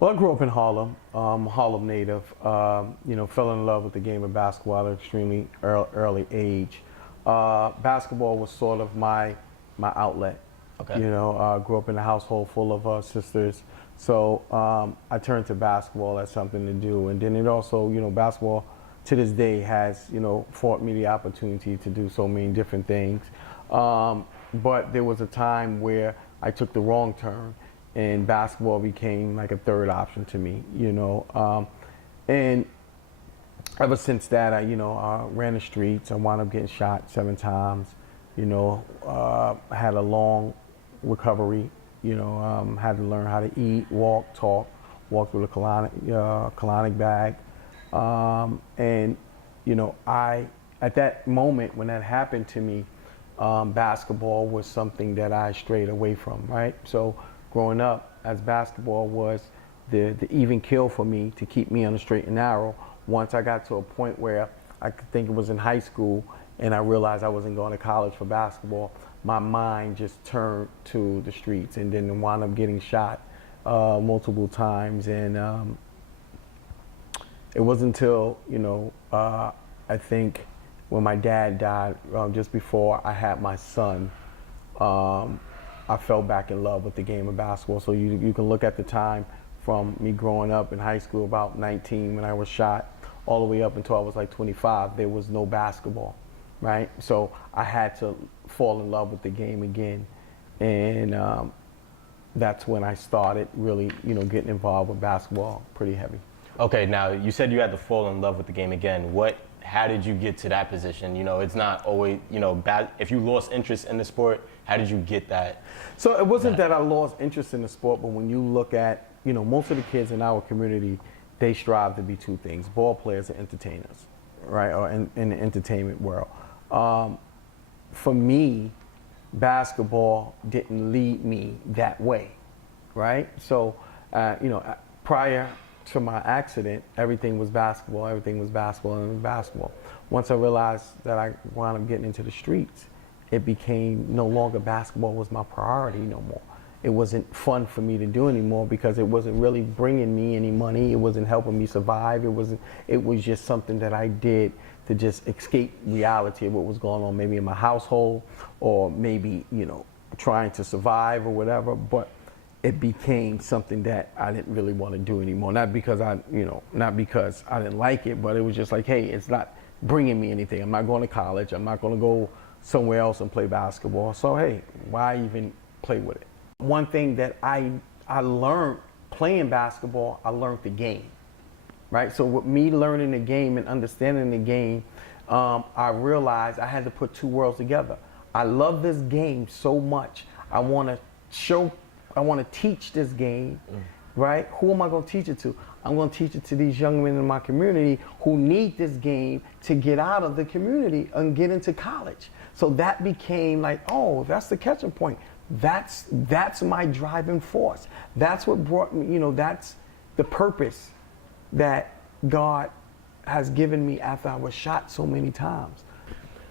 Well, I grew up in Harlem, Harlem native. Fell in love with the game of basketball at an extremely early age. Basketball was sort of my outlet. Okay. Grew up in a household full of sisters, so I turned to basketball as something to do. And then it also, basketball to this day has, afforded me the opportunity to do so many different things. But there was a time where I took the wrong turn, and basketball became like a third option to me. And ever since that, I ran the streets. I wound up getting shot 7 times. I had a long recovery. Had to learn how to eat, walk, talk, walk with a colonic bag. And I at that moment when that happened to me, basketball was something that I strayed away from. Right, so growing up, as basketball was the even kill for me to keep me on the straight and narrow. Once I got to a point where I could think it was in high school, and I realized I wasn't going to college for basketball, my mind just turned to the streets, and then wound up getting shot multiple times. And it wasn't until I think when my dad died, just before I had my son, I fell back in love with the game of basketball. So you can look at the time from me growing up in high school, about 19 when I was shot, all the way up until I was like 25, there was no basketball, right? So I had to fall in love with the game again. And that's when I started really, getting involved with basketball pretty heavy. Okay, now you said you had to fall in love with the game again. How did you get to that position? It's not always, bad. If you lost interest in the sport, how did you get that? So it wasn't that I lost interest in the sport, but when you look at, most of the kids in our community, they strive to be two things: ball players and entertainers, right? Or in the entertainment world. For me, basketball didn't lead me that way, right? So, prior to my accident, everything was basketball, everything was basketball, and basketball. Once I realized that I wound up getting into the streets, it became no longer basketball was my priority no more. It wasn't fun for me to do anymore because it wasn't really bringing me any money. It wasn't helping me survive. It was just something that I did to just escape reality of what was going on, maybe in my household, or maybe, trying to survive or whatever. But it became something that I didn't really want to do anymore. Not because I didn't like it, but it was just like, hey, it's not bringing me anything. I'm not going to college. I'm not going to go somewhere else and play basketball. So, hey, why even play with it? One thing that I learned playing basketball, I learned the game, right? So with me learning the game and understanding the game, I realized I had to put two worlds together. I love this game so much. I want to teach this game, right? Who am I going to teach it to? I'm going to teach it to these young men in my community who need this game to get out of the community and get into college. So that became like, oh, that's the catching point. That's my driving force. That's what brought me, that's the purpose that God has given me after I was shot so many times.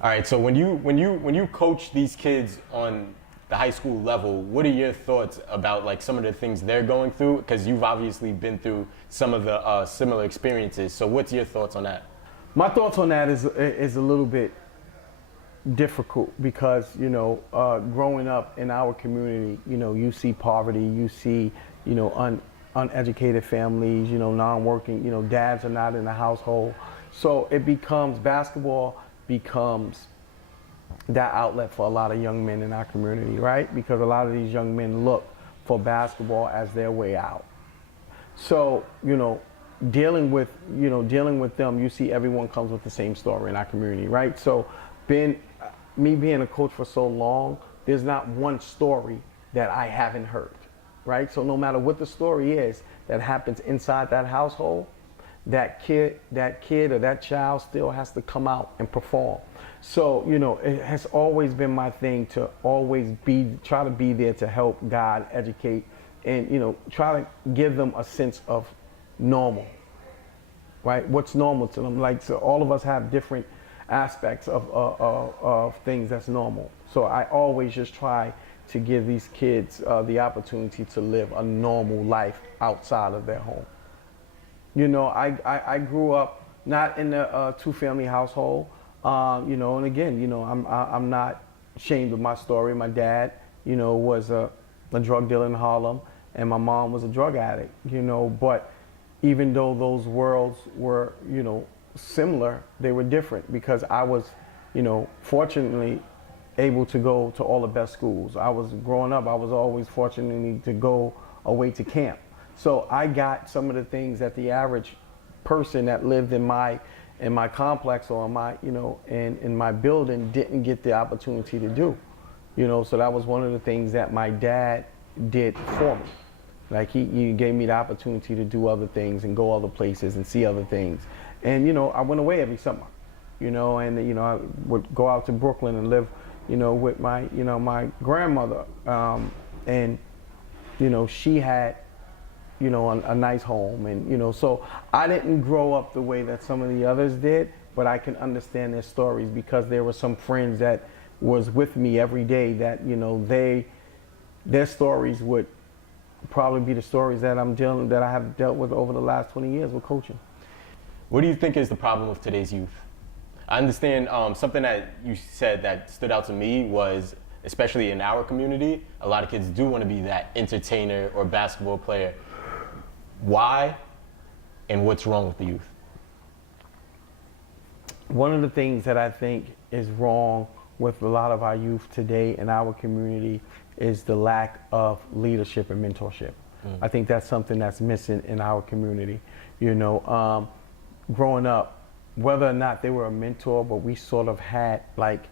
All right, so when you coach these kids on the high school level, what are your thoughts about like some of the things they're going through? Because you've obviously been through some of the similar experiences. So what's your thoughts on that? My thoughts on that is a little bit difficult because, growing up in our community, you see poverty, you see, uneducated families, non-working, dads are not in the household. So basketball becomes that outlet for a lot of young men in our community, right? Because a lot of these young men look for basketball as their way out. So, dealing with them, you see everyone comes with the same story in our community, right? So me being a coach for so long, there's not one story that I haven't heard, right? So no matter what the story is that happens inside that household, that kid or that child still has to come out and perform. So, it has always been my thing to always try to be there to help guide, educate, and, try to give them a sense of normal, right? What's normal to them. Like, so all of us have different aspects of things that's normal. So I always just try to give these kids the opportunity to live a normal life outside of their home. You know, I grew up not in a two-family household, you know, and again, you know, I'm not ashamed of my story. My dad, you know, was a drug dealer in Harlem, and my mom was a drug addict, you know, but even though those worlds were, you know, similar, they were different because I was, you know, fortunately able to go to all the best schools. I was growing up, I was always fortunate to go away to camp. So I got some of the things that the average person that lived in my complex or my, you know, in my building didn't get the opportunity to do. You know, so that was one of the things that my dad did for me. Like he gave me the opportunity to do other things and go other places and see other things. And, you know, I went away every summer, you know, and, you know, I would go out to Brooklyn and live, you know, with my, you know, my grandmother. And, you know, she had, you know, a nice home. And, you know, so I didn't grow up the way that some of the others did, but I can understand their stories because there were some friends that was with me every day that, you know, their stories would probably be the stories that I have dealt with over the last 20 years with coaching. What do you think is the problem with today's youth? I understand something that you said that stood out to me was, especially in our community, a lot of kids do want to be that entertainer or basketball player. Why and what's wrong with the youth? One of the things that I think is wrong with a lot of our youth today in our community is the lack of leadership and mentorship. I think that's something that's missing in our community. You know, growing up, whether or not they were a mentor, but we sort of had like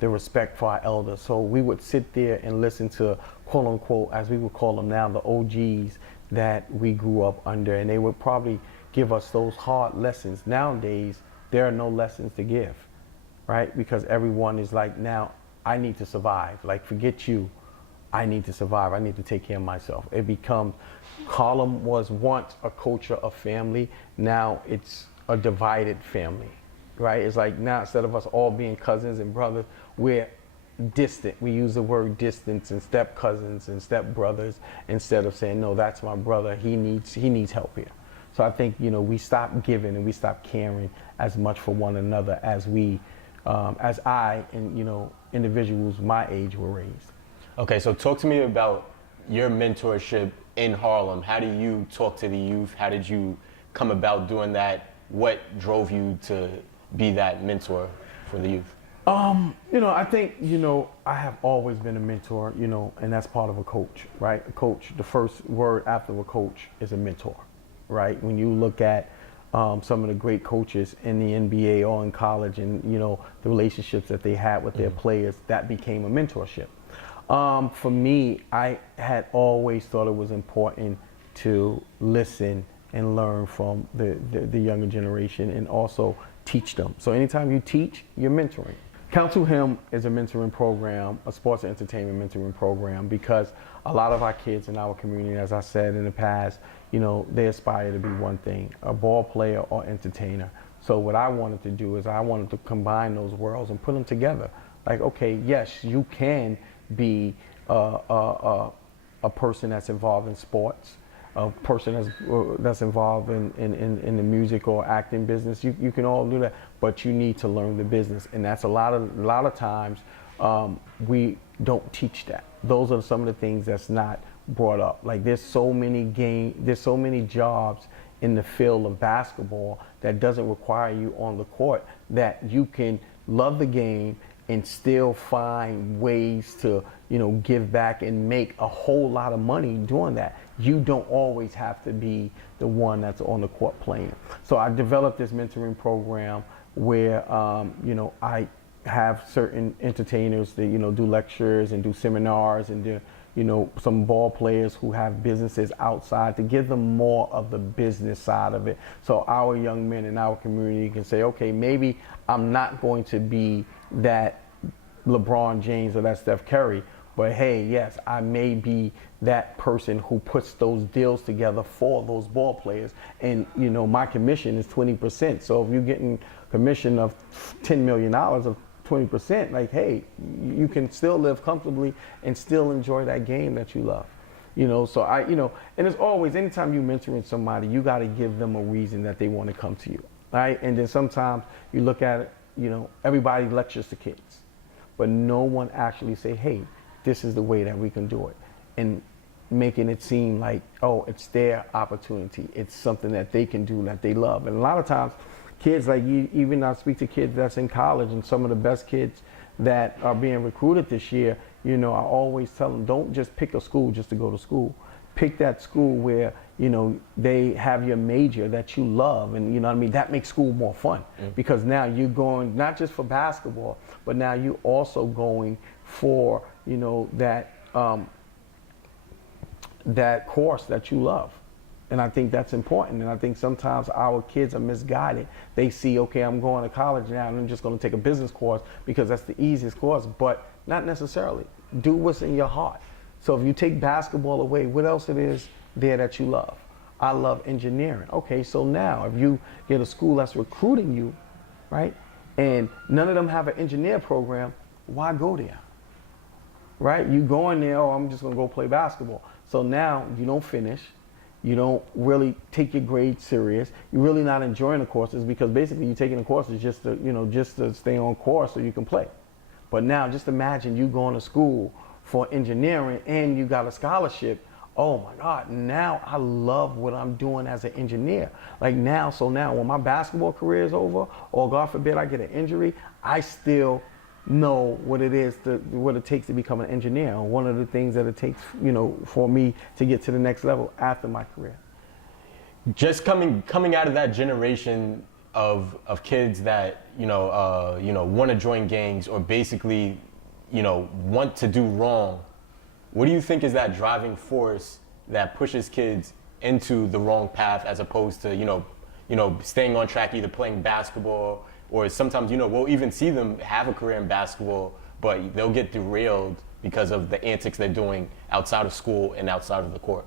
the respect for our elders. So we would sit there and listen to, quote unquote, as we would call them now, the OGs that we grew up under, and they would probably give us those hard lessons. Nowadays, there are no lessons to give, right? Because everyone is like, now I need to survive. Like, forget you. I need to survive. I need to take care of myself. It becomes, Harlem was once a culture of family. Now it's a divided family, right? It's like now instead of us all being cousins and brothers, we're distant. We use the word distance and step cousins and step brothers instead of saying, no, that's my brother. He needs help here. So I think, you know, we stop giving and we stop caring as much for one another as as I and, you know, individuals my age were raised. Okay, so talk to me about your mentorship in Harlem. How do you talk to the youth? How did you come about doing that? What drove you to be that mentor for the youth? You know, I think, you know, I have always been a mentor, you know, and that's part of a coach, right? A coach, the first word after a coach is a mentor, right? When you look at some of the great coaches in the NBA or in college and, you know, the relationships that they had with their players, that became a mentorship. For me, I had always thought it was important to listen and learn from the younger generation and also teach them. So anytime you teach, you're mentoring. Counsel Him is a mentoring program, a sports and entertainment mentoring program, because a lot of our kids in our community, as I said in the past, you know, they aspire to be one thing, a ball player or entertainer. So what I wanted to do is I wanted to combine those worlds and put them together. Like, okay, yes, you can be a person that's involved in sports, a person that's involved in the music or acting business. You can all do that, but you need to learn the business, and that's a lot of times we don't teach that. Those are some of the things that's not brought up. Like there's so many jobs in the field of basketball that doesn't require you on the court, that you can love the game and still find ways to, you know, give back and make a whole lot of money doing that. You don't always have to be the one that's on the court playing. So I developed this mentoring program where, you know, I have certain entertainers that, you know, do lectures and do seminars and do, you know, some ball players who have businesses outside to give them more of the business side of it. So our young men in our community can say, okay, maybe I'm not going to be that LeBron James or that Steph Curry, but hey, yes, I may be that person who puts those deals together for those ball players. And, you know, my commission is 20%. So if you're getting commission of $10 million, of 20%, like, hey, you can still live comfortably and still enjoy that game that you love. So and it's always, anytime you're mentoring somebody, you got to give them a reason that they want to come to you, right? And then sometimes you look at it, everybody lectures to kids, but no one actually say, hey, this is the way that we can do it. And making it seem like, oh, it's their opportunity. It's something that they can do that they love. And a lot of times, kids, like even I speak to kids that's in college, and some of the best kids that are being recruited this year, I always tell them, don't just pick a school just to go to school. Pick that school where, they have your major that you love, and that makes school more fun. Because now you're going not just for basketball, but now you're also going for, that course that you love. And I think that's important. And I think sometimes our kids are misguided. They see, okay, I'm going to college now and I'm just going to take a business course because that's the easiest course, but not necessarily. Do what's in your heart. So if you take basketball away, what else it is there that you love? I love engineering. Okay, so now if you get a school that's recruiting you, right, and none of them have an engineer program, why go there? Right? You go in there, oh, I'm just going to go play basketball. So now you don't finish. You don't really take your grades serious. You're really not enjoying the courses, because basically you're taking the courses just to stay on course so you can play. But now just imagine you going to school for engineering and you got a scholarship. Oh my God, now I love what I'm doing as an engineer. Like now when my basketball career is over, or God forbid I get an injury, I still know what it takes to become an engineer. One of the things that it takes, for me to get to the next level after my career. Just coming out of that generation of kids that want to join gangs, or basically want to do wrong, what do you think is that driving force that pushes kids into the wrong path, as opposed to staying on track, either playing basketball, or sometimes, we'll even see them have a career in basketball, but they'll get derailed because of the antics they're doing outside of school and outside of the court?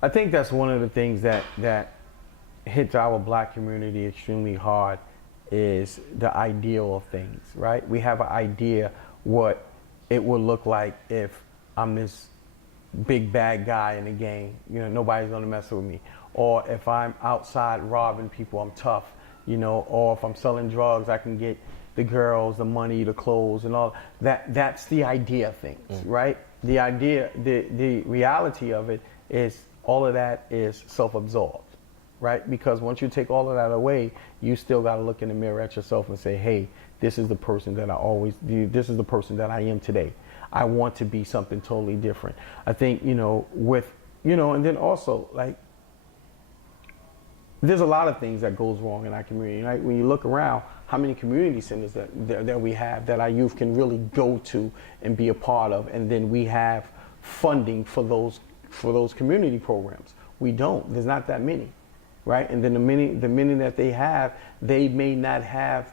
I think that's one of the things that hits our black community extremely hard, is the ideal of things, right? We have an idea what it would look like if I'm this big bad guy in the game. Nobody's gonna mess with me. Or if I'm outside robbing people, I'm tough. Or if I'm selling drugs, I can get the girls, the money, the clothes, and all that. That's the idea of things, right? The idea, the reality of it is all of that is self-absorbed, right? Because once you take all of that away, you still got to look in the mirror at yourself and say, hey, this is the person that this is the person that I am today. I want to be something totally different. I think, and then also, like, there's a lot of things that goes wrong in our community, right? When you look around, how many community centers that we have that our youth can really go to and be a part of, and then we have funding for those community programs. We don't. There's not that many, right? And then the many that they have, they may not have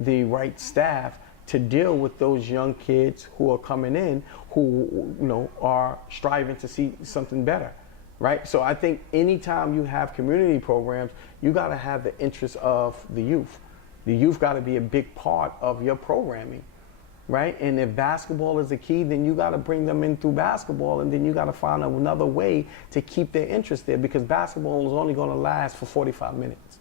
the right staff to deal with those young kids who are coming in, who are striving to see something better. Right? So I think anytime you have community programs, you got to have the interest of the youth. The youth got to be a big part of your programming, right? And if basketball is the key, then you got to bring them in through basketball, and then you got to find another way to keep their interest there, because basketball is only going to last for 45 minutes,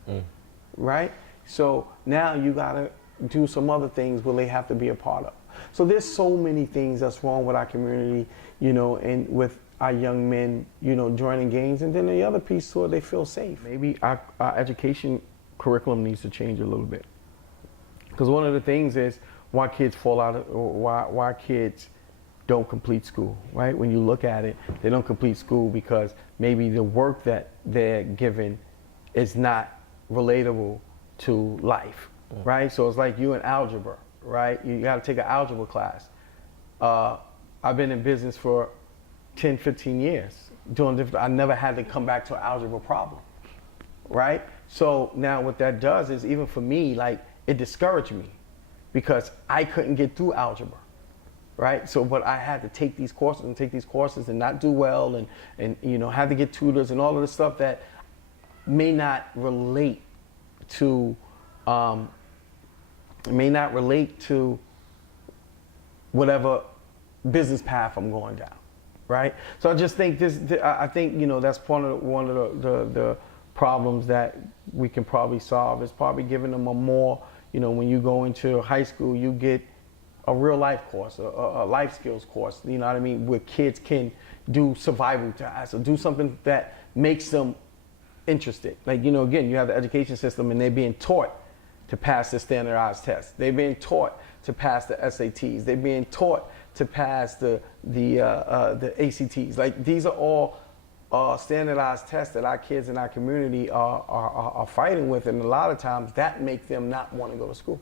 right? So now you got to do some other things where they have to be a part of. So there's so many things that's wrong with our community, and with our young men, joining gangs. And then the other piece, so they feel safe. Maybe our education curriculum needs to change a little bit. Because one of the things is why kids fall out of, or why kids don't complete school, right? When you look at it, they don't complete school because maybe the work that they're given is not relatable to life, right? So it's like you in algebra, right? You got to take an algebra class. I've been in business for 10, 15 years doing different. I never had to come back to an algebra problem, right? So now what that does is, even for me, like, it discouraged me because I couldn't get through algebra, right? So, but I had to take these courses and not do well, and had to get tutors and all of the stuff that may not relate to It may not relate to whatever business path I'm going down, right? So I just think I think, you know, that's one of the problems that we can probably solve is probably giving them a more, you know, when you go into high school, you get a real life course, a life skills course, you know what I mean, where kids can do survival tasks or do something that makes them interested. Like, you know, again, you have the education system and they're being taught to pass the standardized tests. They're being taught to pass the SATs. They're being taught to pass the ACTs. Like, these are all standardized tests that our kids in our community are fighting with, and a lot of times that makes them not want to go to school.